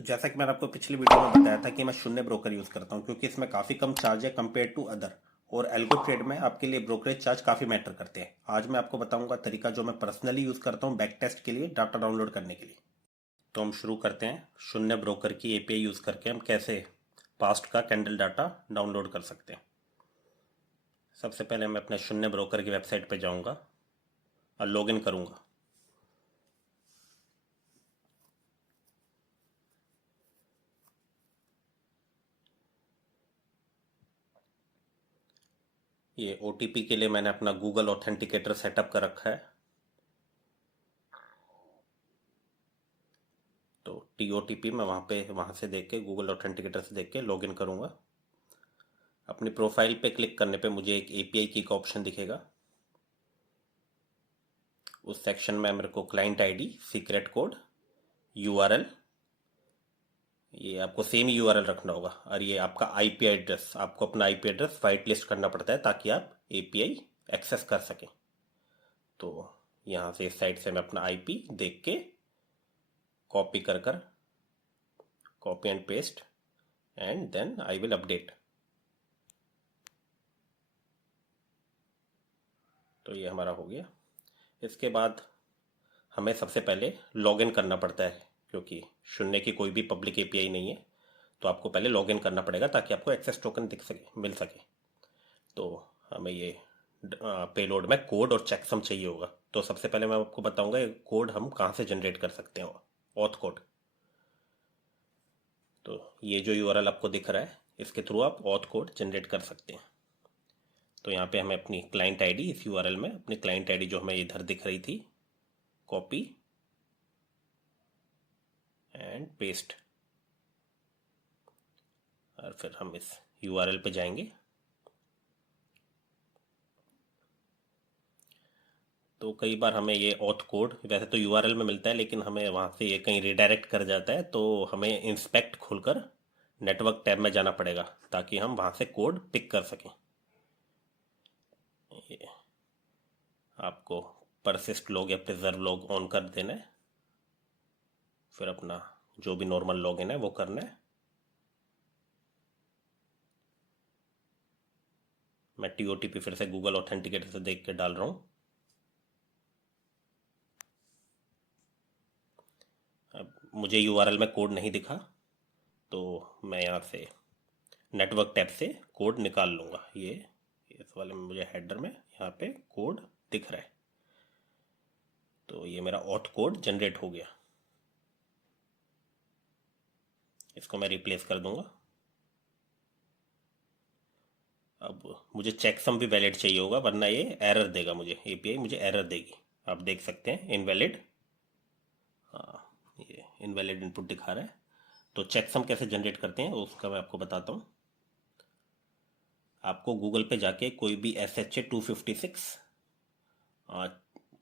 तो जैसा कि मैंने आपको पिछली वीडियो में बताया था कि मैं शून्य ब्रोकर यूज़ करता हूँ क्योंकि इसमें काफ़ी कम चार्ज है कंपेयर टू अदर। और एल्गो ट्रेड में आपके लिए ब्रोकरेज चार्ज काफ़ी मैटर करते हैं। आज मैं आपको बताऊंगा तरीका जो मैं पर्सनली यूज़ करता हूँ बैक टेस्ट के लिए, डाटा डाउनलोड करने के लिए। तो हम शुरू करते हैं। शून्य ब्रोकर की एपीआई यूज़ करके हम कैसे पास्ट का कैंडल डाटा डाउनलोड कर सकते हैं। सबसे पहले मैं अपने शून्य ब्रोकर की वेबसाइट पर जाऊँगा और लॉगिन करूँगा। ये ओटीपी के लिए मैंने अपना गूगल ऑथेंटिकेटर सेटअप कर रखा है। तो टीओटीपी मैं वहाँ से देख के, गूगल ऑथेंटिकेटर से देख के लॉगिन करूँगा। अपनी प्रोफाइल पे क्लिक करने पे मुझे एक एपीआई की का ऑप्शन दिखेगा। उस सेक्शन में मेरे को client ID, secret code, URL, ये आपको सेम यूआरएल रखना होगा। और ये आपका आईपी एड्रेस, आपको अपना आईपी एड्रेस वाइट लिस्ट करना पड़ता है ताकि आप एपीआई एक्सेस कर सकें। तो यहाँ से इस साइड से मैं अपना आईपी देख के कॉपी कर कर copy and paste and then I will update. तो ये हमारा हो गया। इसके बाद हमें सबसे पहले लॉगिन करना पड़ता है क्योंकि शून्य की कोई भी पब्लिक एपीआई नहीं है। तो आपको पहले लॉगिन करना पड़ेगा ताकि आपको एक्सेस टोकन दिख सके, मिल सके। तो हमें ये पेलोड में कोड और चेकसम चाहिए होगा। तो सबसे पहले मैं आपको बताऊंगा ये कोड हम कहाँ से जनरेट कर सकते हैं, ऑथ कोड। तो ये जो यूआरएल आपको दिख रहा है इसके थ्रू आप ऑथ कोड जनरेट कर सकते हैं। तो यहाँ पे हमें अपनी क्लाइंट आईडी, इस यूआरएल में अपनी क्लाइंट आईडी जो हमें इधर दिख रही थी, कॉपी एंड पेस्ट। और फिर हम इस यूआरएल पे जाएंगे। तो कई बार हमें ये ऑथ कोड वैसे तो यूआरएल में मिलता है, लेकिन हमें वहाँ से ये कहीं रिडायरेक्ट कर जाता है। तो हमें इंस्पेक्ट खोलकर नेटवर्क टैब में जाना पड़ेगा ताकि हम वहाँ से कोड पिक कर सकें। ये आपको परसिस्ट लॉग या प्रिजर्व लॉग ऑन कर देना है। फिर अपना जो भी नॉर्मल लॉगिन है वो करना है। मैं टीओटीपी फिर से गूगल ऑथेंटिकेटर से देख के डाल रहा हूँ। अब मुझे यूआरएल में कोड नहीं दिखा तो मैं यहाँ से नेटवर्क टैब से कोड निकाल लूँगा। ये इस वाले में मुझे हेडर में यहाँ पे कोड दिख रहा है। तो ये मेरा ऑथ कोड जनरेट हो गया। इसको मैं रिप्लेस कर दूंगा। अब मुझे चेकसम भी वैलिड चाहिए होगा वरना ये एरर देगा, मुझे एपीआई मुझे एरर देगी। आप देख सकते हैं इनवैलिड, हाँ ये इनवैलिड इनपुट दिखा रहा है। तो चेकसम कैसे जनरेट करते हैं उसका मैं आपको बताता हूँ। आपको गूगल पे जाके कोई भी SHA-256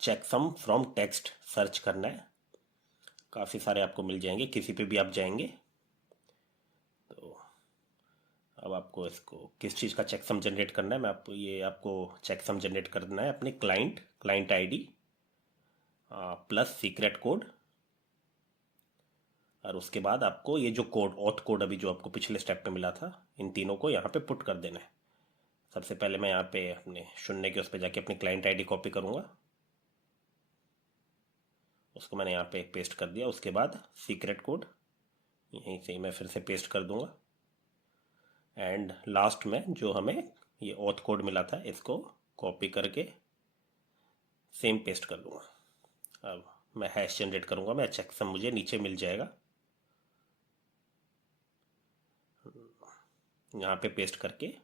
checksum from text search करना है। काफ़ी सारे आपको मिल जाएंगे, किसी पे भी आप जाएंगे। तो अब आपको इसको किस चीज़ का चेकसम जनरेट करना है, मैं आपको चेकसम जनरेट करना है अपने client ID plus secret code. और उसके बाद आपको ये जो कोड, ऑथ कोड अभी जो आपको पिछले स्टेप पे मिला था, इन तीनों को यहाँ पे पुट कर देना है। सबसे पहले मैं यहाँ पे अपने शून्य के उस पर जाके अपनी क्लाइंट आईडी कॉपी करूँगा। उसको मैंने यहाँ पे पेस्ट कर दिया। उसके बाद सीक्रेट कोड यहीं से मैं फिर से पेस्ट कर दूंगा। एंड लास्ट में जो हमें ये ऑथ कोड मिला था इसको कॉपी करके सेम पेस्ट कर दूंगा। अब मैं हैश जनरेट करूंगा, मैं चेकसम मुझे नीचे मिल जाएगा। यहाँ पे पेस्ट करके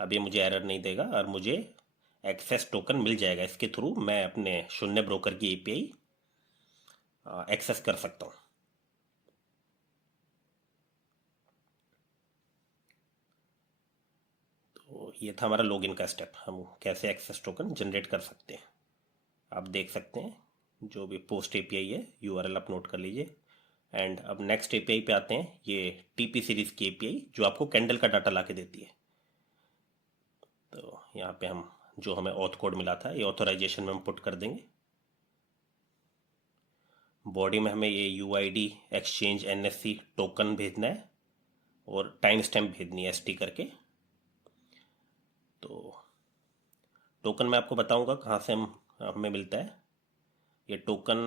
अब ये मुझे एरर नहीं देगा और मुझे एक्सेस टोकन मिल जाएगा। इसके थ्रू मैं अपने शून्य ब्रोकर की एपीआई एक्सेस कर सकता हूँ। तो ये था हमारा लॉगिन का स्टेप, हम कैसे एक्सेस टोकन जनरेट कर सकते हैं। आप देख सकते हैं जो भी पोस्ट एपीआई है, यूआरएल आप नोट कर लीजिए। एंड अब नेक्स्ट एपीआई पे आते हैं, ये टीपी सीरीज की एपीआई जो आपको कैंडल का डाटा ला के देती है। तो यहाँ पे हम जो हमें ऑथ कोड मिला था ये ऑथोराइजेशन में हम पुट कर देंगे। बॉडी में हमें ये यूआईडी एक्सचेंज एनएससी टोकन भेजना है और टाइम स्टैम्प भेजनी है एसटी करके। तो टोकन मैं आपको बताऊंगा कहाँ से हमें मिलता है ये टोकन।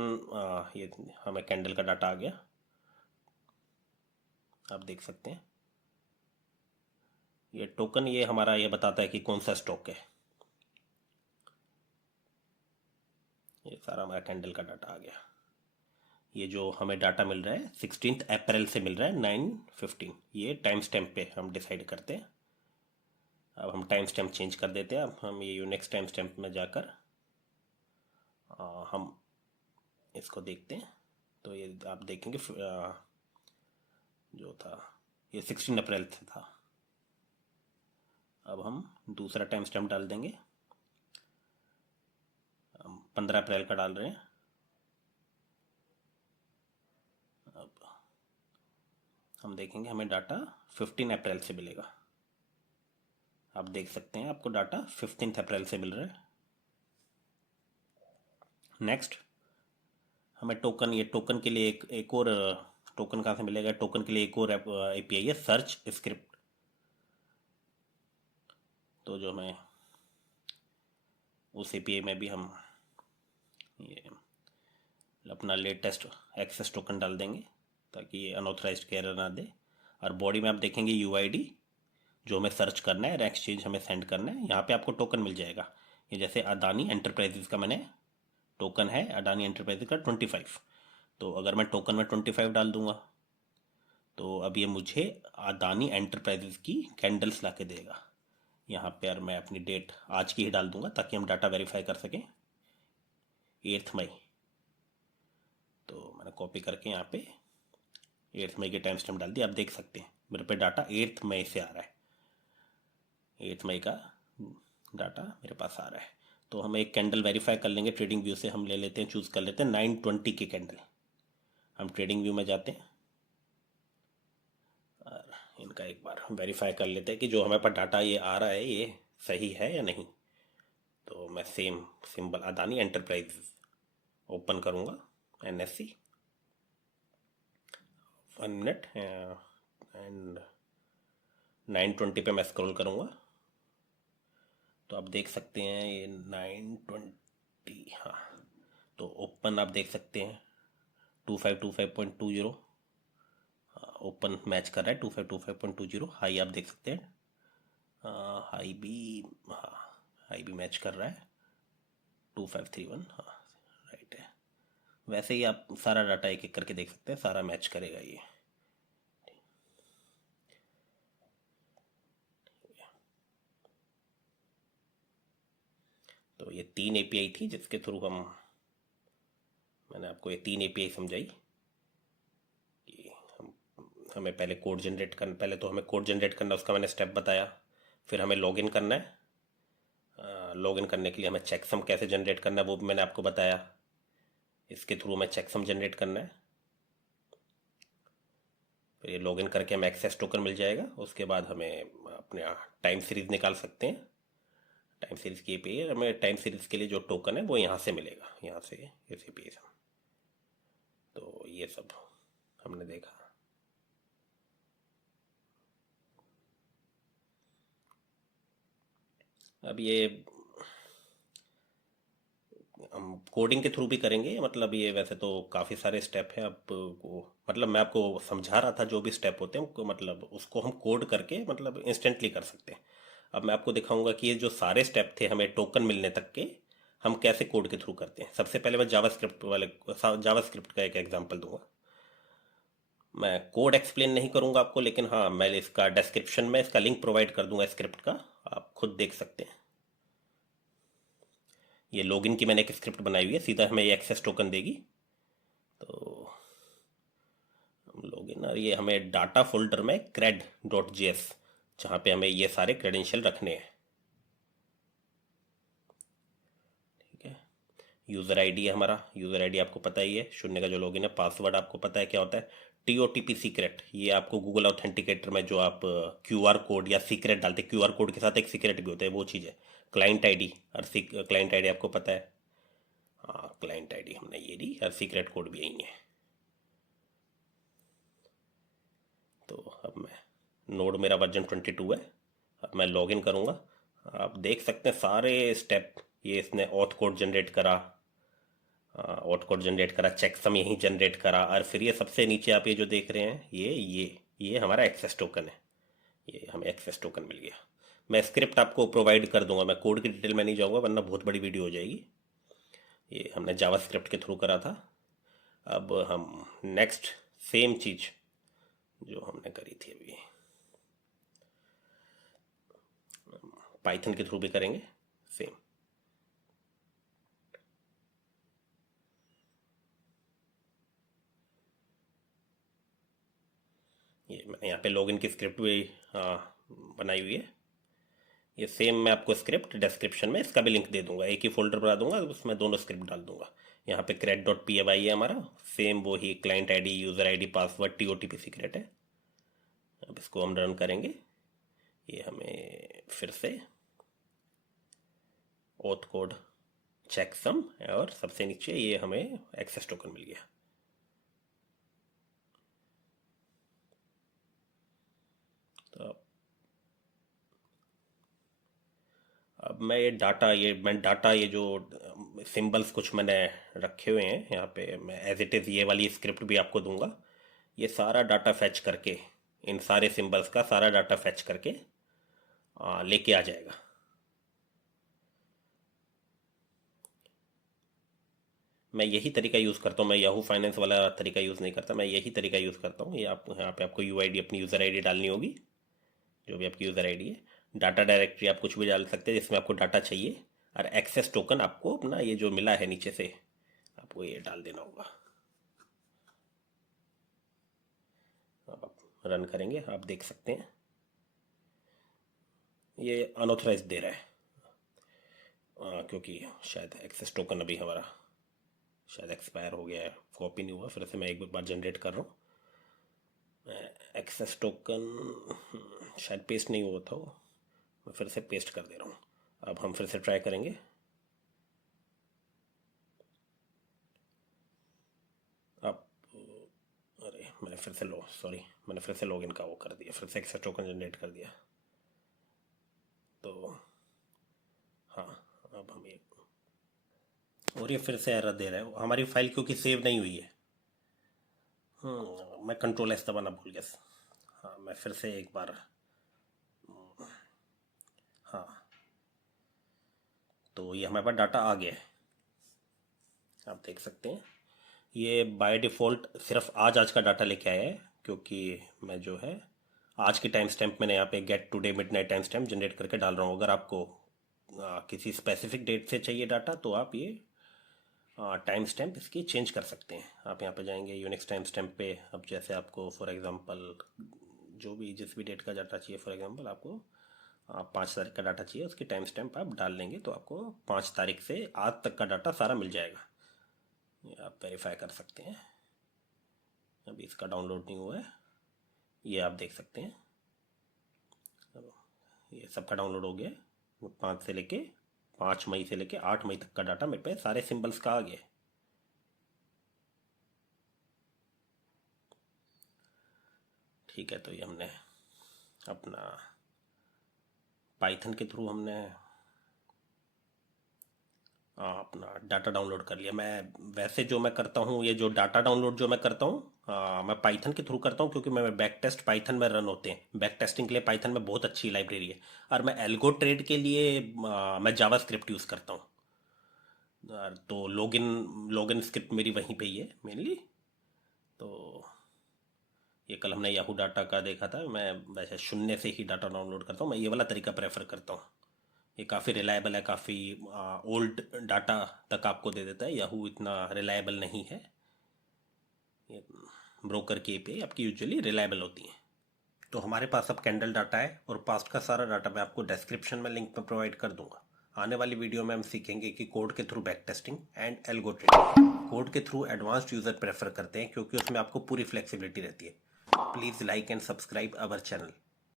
ये हमें कैंडल का डाटा आ गया, आप देख सकते हैं। ये टोकन ये हमारा ये बताता है कि कौन सा स्टॉक है। ये सारा हमारा कैंडल का डाटा आ गया। ये जो हमें डाटा मिल रहा है 16 अप्रैल से मिल रहा है 9:15। ये टाइम स्टैम्प पे हम डिसाइड करते हैं। अब हम टाइम स्टैम्प चेंज कर देते हैं। अब हम ये यूनिक्स टाइम स्टैम्प में जाकर हम इसको देखते हैं। तो ये आप देखेंगे जो था ये 16 अप्रैल से था। अब हम दूसरा टाइम स्टैम्प डाल देंगे। हम 15 अप्रैल का डाल रहे हैं। अब हम देखेंगे हमें डाटा 15 अप्रैल से मिलेगा। आप देख सकते हैं आपको डाटा 15 अप्रैल से मिल रहा है। नेक्स्ट हमें टोकन, ये टोकन के लिए एक और टोकन कहाँ से मिलेगा? टोकन के लिए एक और एपीआई है, सर्च स्क्रिप्ट। तो जो हमें उस एपीआई में भी हम ये अपना लेटेस्ट एक्सेस टोकन डाल देंगे ताकि ये अनऑथराइज्ड के एरर ना दे। और बॉडी में आप देखेंगे यूआईडी जो हमें सर्च करना है, एक्सचेंज हमें सेंड करना है, यहाँ पे आपको टोकन मिल जाएगा। ये जैसे अडानी एंटरप्राइजेस का मैंने टोकन है, अडानी एंटरप्राइजेस का 25। तो अगर मैं टोकन में 25 डाल दूंगा तो अब ये मुझे अडानी एंटरप्राइजेस की कैंडल्स ला के देगा। यहाँ पर मैं अपनी डेट आज की ही डाल दूंगा ताकि हम डाटा वेरीफाई कर सकें। 8 मई। तो मैंने कॉपी करके यहाँ पे 8 मई के टाइम स्टैम्प डाल दिया। आप देख सकते हैं मेरे पे डाटा 8 मई से आ रहा है। 8 मई का डाटा मेरे पास आ रहा है। तो हम एक कैंडल वेरीफाई कर लेंगे। ट्रेडिंग व्यू से हम ले लेते हैं, चूज़ कर लेते हैं 9:20 की कैंडल। हम ट्रेडिंग व्यू में जाते हैं और इनका एक बार वेरीफाई कर लेते हैं कि जो हमें पर डाटा ये आ रहा है ये सही है या नहीं। तो मैं same symbol Adani enterprise open करूँगा, एनएससी 1 मिनट एंड 9:20 पे मैं स्क्रॉल करूँगा तो आप देख सकते हैं ये 9:20। हाँ, तो ओपन आप देख सकते हैं 2525.20। ओपन मैच कर रहा है 2525.20। हाई आप देख सकते हैं, हाई भी, हाँ हाई भी मैच कर रहा है 2531। हाँ राइट है। वैसे ही आप सारा डाटा एक एक करके देख सकते हैं, सारा मैच करेगा ये। तो ये 3 एपीआई थी जिसके थ्रू मैंने आपको ये 3 एपीआई समझाई कि हमें पहले कोड जनरेट करना, पहले तो हमें कोड जनरेट करना, उसका मैंने स्टेप बताया। फिर हमें लॉगिन करना है। लॉगिन करने के लिए हमें चेकसम कैसे जनरेट करना है वो भी मैंने आपको बताया। इसके थ्रू हमें चेकसम जनरेट करना है। फिर ये लॉगिन करके हमें एक्सेस टोकन मिल जाएगा। उसके बाद हमें अपने टाइम सीरीज निकाल सकते हैं। टाइम सीरीज की एपीआई, हमें टाइम सीरीज के लिए जो टोकन है वो यहाँ से मिलेगा, यहाँ से इस एपीआई से। तो ये सब हमने देखा। अब ये हम कोडिंग के थ्रू भी करेंगे। मतलब ये वैसे तो काफ़ी सारे स्टेप हैं आपको, मतलब मैं आपको समझा रहा था जो भी स्टेप होते हैं मतलब उसको हम कोड करके मतलब इंस्टेंटली कर सकते हैं। अब मैं आपको दिखाऊंगा कि ये जो सारे स्टेप थे हमें टोकन मिलने तक के, हम कैसे कोड के थ्रू करते हैं। सबसे पहले मैं जावास्क्रिप्ट का एक एग्जांपल दूंगा। मैं कोड एक्सप्लेन नहीं करूंगा आपको, लेकिन हाँ मैं इसका डिस्क्रिप्शन में इसका लिंक प्रोवाइड कर दूंगा स्क्रिप्ट का, आप खुद देख सकते हैं। ये लॉगिन की मैंने एक स्क्रिप्ट बनाई हुई है, सीधा हमें ये एक्सेस टोकन देगी। तो हम लॉगिन, और ये हमें डाटा फोल्डर में cred.js जहाँ पे हमें ये सारे क्रेडेंशियल रखने हैं। ठीक है। यूज़र आईडी है हमारा, यूज़र आईडी आपको पता ही है, शून्य का जो लॉगिन है। पासवर्ड आपको पता है क्या होता है, TOTP सीक्रेट। ये आपको गूगल ऑथेंटिकेटर में जो आप QR कोड या सीक्रेट डालते हैं, QR कोड के साथ एक सीक्रेट भी होता है, वो चीज़ है। क्लाइंट आईडी, और क्लाइंट आईडी आपको पता है। हाँ, क्लाइंट आईडी हमने ये दी और सीक्रेट कोड भी यही है। तो अब मैं नोड मेरा वर्जन 22 है। अब मैं लॉगिन करूँगा। आप देख सकते हैं सारे स्टेप, ये इसने ऑथ कोड जनरेट करा, चेक सम यहीं जनरेट करा, और फिर ये सबसे नीचे आप ये जो देख रहे हैं ये हमारा एक्सेस टोकन है। ये हमें एक्सेस टोकन मिल गया। मैं स्क्रिप्ट आपको प्रोवाइड कर दूंगा, मैं कोड की डिटेल में नहीं जाऊंगा वरना बहुत बड़ी वीडियो हो जाएगी। ये हमने जावा स्क्रिप्ट के थ्रू करा था। अब हम नेक्स्ट सेम चीज़ जो हमने करी थी अभी पाइथन के थ्रू भी करेंगे सेम। ये मैंने यहाँ पे लॉगिन की स्क्रिप्ट भी बनाई हुई है। ये सेम मैं आपको स्क्रिप्ट डिस्क्रिप्शन में इसका भी लिंक दे दूंगा, एक ही फोल्डर बना दूंगा, उसमें दोनों स्क्रिप्ट डाल दूंगा। यहाँ पे crad.py है हमारा, सेम वो ही client ID, user ID, password, TOTP secret है। अब इसको हम रन करेंगे। ये हमें फिर से ऑथ कोड, चेक सम, और सबसे नीचे ये हमें एक्सेस टोकन मिल गया। तो अब मैं ये जो सिंबल्स कुछ मैंने रखे हुए हैं यहाँ पे, मैं एज इट इज़ ये वाली स्क्रिप्ट भी आपको दूंगा। ये सारा डाटा फैच करके, इन सारे सिंबल्स का सारा डाटा फैच करके लेके आ जाएगा। मैं यही तरीका यूज़ करता हूँ, मैं याहू फाइनेंस वाला तरीका यूज़ नहीं करता, मैं यही तरीका यूज़ करता हूँ। ये आप यहाँ पे आपको UID, अपनी यूज़र आईडी डालनी होगी, जो भी आपकी यूज़र आईडी है। डाटा डायरेक्टरी आप कुछ भी डाल सकते हैं जिसमें आपको डाटा चाहिए, और एक्सेस टोकन आपको अपना ये जो मिला है नीचे से आपको ये डाल देना होगा। अब आप रन करेंगे, आप देख सकते हैं ये अनऑथराइज दे रहा है, क्योंकि शायद एक्सेस टोकन अभी हमारा शायद एक्सपायर हो गया है, कॉपी नहीं हुआ। फिर से मैं एक बार जनरेट कर रहा हूँ। एक्सेस टोकन शायद पेस्ट नहीं हुआ था, वो मैं फिर से पेस्ट कर दे रहा हूँ। अब हम फिर से ट्राई करेंगे। अब अरे मैंने फिर से लॉगिन का वो कर दिया, फिर से एक्सेस टोकन जनरेट कर दिया। तो हाँ, अब हम ये, और ये फिर से एरर दे रहा है, हमारी फाइल क्योंकि सेव नहीं हुई है। मैं कंट्रोल एस दबाना भूल गया। हाँ, मैं फिर से एक बार, हाँ, तो ये हमारे पास डाटा आ गया है, आप देख सकते हैं। ये बाय डिफ़ॉल्ट सिर्फ आज का डाटा लेके आया है, क्योंकि मैं जो है आज की टाइम स्टैम्प मैंने यहाँ पे get today midnight time stamp generate करके डाल रहा हूँ। अगर आपको किसी स्पेसिफिक डेट से चाहिए डाटा तो आप ये टाइम स्टैम्प इसकी चेंज कर सकते हैं। आप यहाँ पे जाएंगे यूनिक्स टाइम स्टैम्प पे। अब जैसे आपको फॉर एग्जांपल जो भी जिस भी डेट का डाटा चाहिए, फॉर एग्जांपल आपको 5 तारीख का डाटा चाहिए, उसकी टाइम स्टैम्प आप डाल लेंगे तो आपको 5 तारीख से आज तक का डाटा सारा मिल जाएगा। ये आप वेरीफाई कर सकते हैं। अभी इसका डाउनलोड नहीं हुआ है, ये आप देख सकते हैं। ये सबका डाउनलोड हो गया। 5 मई से लेके 8 मई तक का डाटा मेरे पे सारे सिंबल्स का आ गया। ठीक है, तो ये हमने अपना पाइथन के थ्रू हमने अपना डाटा डाउनलोड कर लिया। मैं वैसे जो मैं करता हूँ, ये जो डाटा डाउनलोड जो मैं करता हूँ, मैं पाइथन के थ्रू करता हूँ, क्योंकि मैं बैक टेस्ट पाइथन में रन होते हैं। बैक टेस्टिंग के लिए पाइथन में बहुत अच्छी लाइब्रेरी है। और मैं एल्गो ट्रेड के लिए मैं जावा स्क्रिप्ट यूज़ करता हूँ। तो लॉगिन स्क्रिप्ट मेरी वहीं पे ही है मेनली। तो ये कल हमने याहू डाटा का देखा था। मैं वैसे शून्य से ही डाटा डाउनलोड करता हूँ, मैं ये वाला तरीका प्रेफर करता हूँ। ये काफ़ी रिलायबल है, काफ़ी ओल्ड डाटा तक आपको दे देता है। याहू इतना रिलायबल नहीं है। ये ब्रोकर की एपीआई आपकी यूजुअली रिलायबल होती है। तो हमारे पास अब कैंडल डाटा है, और पास्ट का सारा डाटा मैं आपको डिस्क्रिप्शन में लिंक में प्रोवाइड कर दूंगा। आने वाली वीडियो में हम सीखेंगे कि कोड के through back testing and algo trading. Code के थ्रू एडवांस्ड यूज़र प्रेफर करते हैं, क्योंकि उसमें आपको पूरी फ्लेक्सिबिलिटी रहती है। Please like and subscribe our channel.